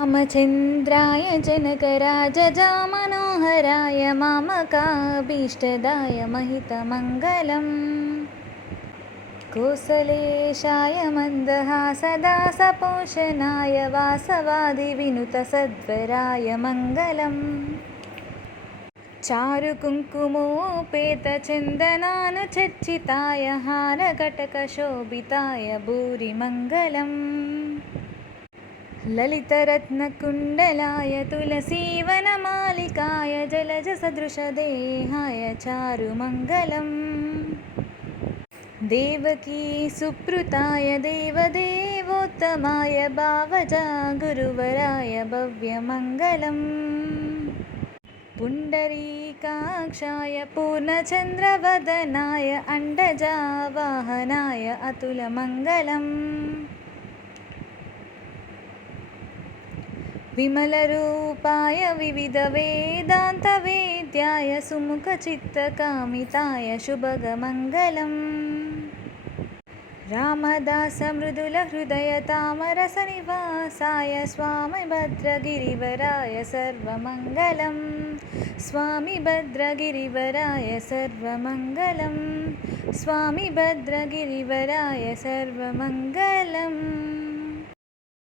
रामचन्द्राय जनकराजजामनोहराय मामकाभीष्टदाय महितमङ्गलम् कोसलेशाय मन्दहासदासपोषणाय वासवादिविनुतसध्वराय मङ्गलम् चारुकुङ्कुमोपेतचन्दनानुचर्चिताय हारकटकशोभिताय भूरिमङ्गलम् ललितरत्नकुण्डलाय तुलसीवनमालिकाय जलजसदृशदेहाय चारुमङ्गलम् देवकी सुप्रुताय देवदेवोत्तमाय भावजा गुरुवराय भव्यमङ्गलम् पुण्डरीकाक्षाय पूर्णचन्द्रवदनाय अण्डजावाहनाय अतुलमङ्गलम् विमलरूपाय विविधवेदान्तवेद्याय सुमुखचित्तकामिताय शुभगमङ्गलम् रामदासमृदुलहृदयतामरसनिवासाय स्वामी भद्रगिरिवराय सर्वमङ्गलम् स्वामी भद्रगिरिवराय सर्वमङ्गलम् स्वामी भद्रगिरिवराय सर्वमङ्गलम्।